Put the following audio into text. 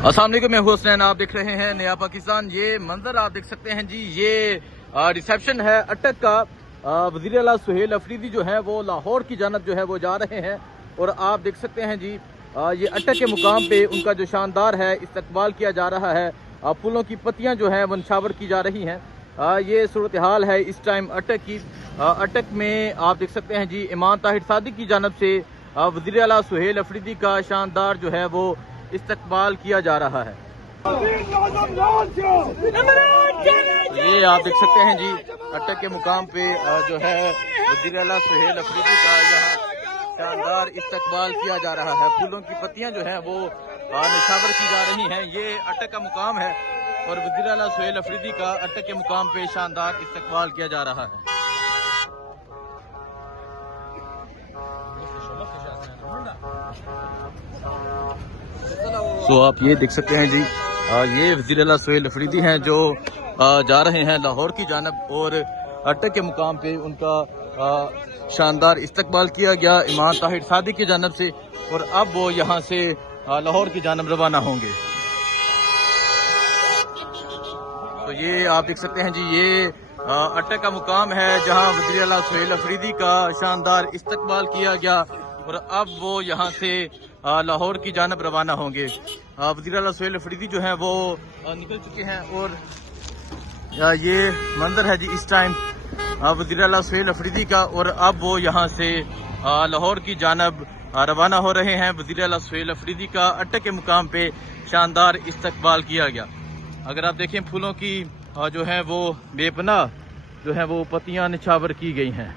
अस्सलाम वालेकुम, मैं हुसैन, आप देख रहे हैं नया पाकिस्तान। ये मंजर आप देख सकते हैं जी, ये रिसेप्शन है अटक का। वज़ीर आला सुहेल अफरीदी जो है वो लाहौर की जानब जो है वो जा रहे हैं और आप देख सकते हैं जी ये अटक के मुकाम पे उनका जो शानदार है इस्तकबाल किया जा रहा है। फूलों की पत्तियां जो हैं वो निछावर की जा रही हैं। ये सूरत हाल है इस टाइम अटक की। अटक में आप देख सकते हैं जी इमाम ताहिर सादिक की जानब से वज़ीर आला सुहेल अफरीदी का शानदार जो है वो इस्तकबाल किया जा रहा है। ये आप देख सकते हैं जी अटक के मुकाम पे जो है वज़ीर आला सुहेल अफरीदी का यहाँ शानदार इस्तकबाल किया जा रहा है। फूलों की पत्तियां जो हैं वो निछावर की जा रही हैं। ये अटक का मुकाम है और वज़ीर आला सुहेल अफरीदी का अटक के मुकाम पे शानदार इस्तकबाल किया जा रहा है। तो आप ये देख सकते हैं जी ये वज़ीर आला सुहेल अफरीदी हैं जो जा रहे हैं लाहौर की जानब और अटक के मुकाम पे उनका शानदार इस्तकबाल किया गया इमाम ताहिर सादिक की जानब से और अब वो यहाँ से लाहौर की जानब रवाना होंगे। तो ये आप देख सकते हैं जी ये अटक का मुकाम है जहाँ वज़ीर आला सुहेल अफरीदी का शानदार इस्तकबाल किया गया और अब वो यहाँ से लाहौर की जानब रवाना होंगे। वज़ीर आला सुहेल अफरीदी जो हैं वो निकल चुके हैं और ये मंजर है जी इस टाइम वज़ीर आला सुहेल अफरीदी का और अब वो यहाँ से लाहौर की जानब रवाना हो रहे हैं। वज़ीर आला सुहेल अफरीदी का अटक के मुकाम पे शानदार इस्तकबाल किया गया। अगर आप देखें फूलों की जो है वो बेपनाह जो है वो पत्तियां निछावर की गई हैं।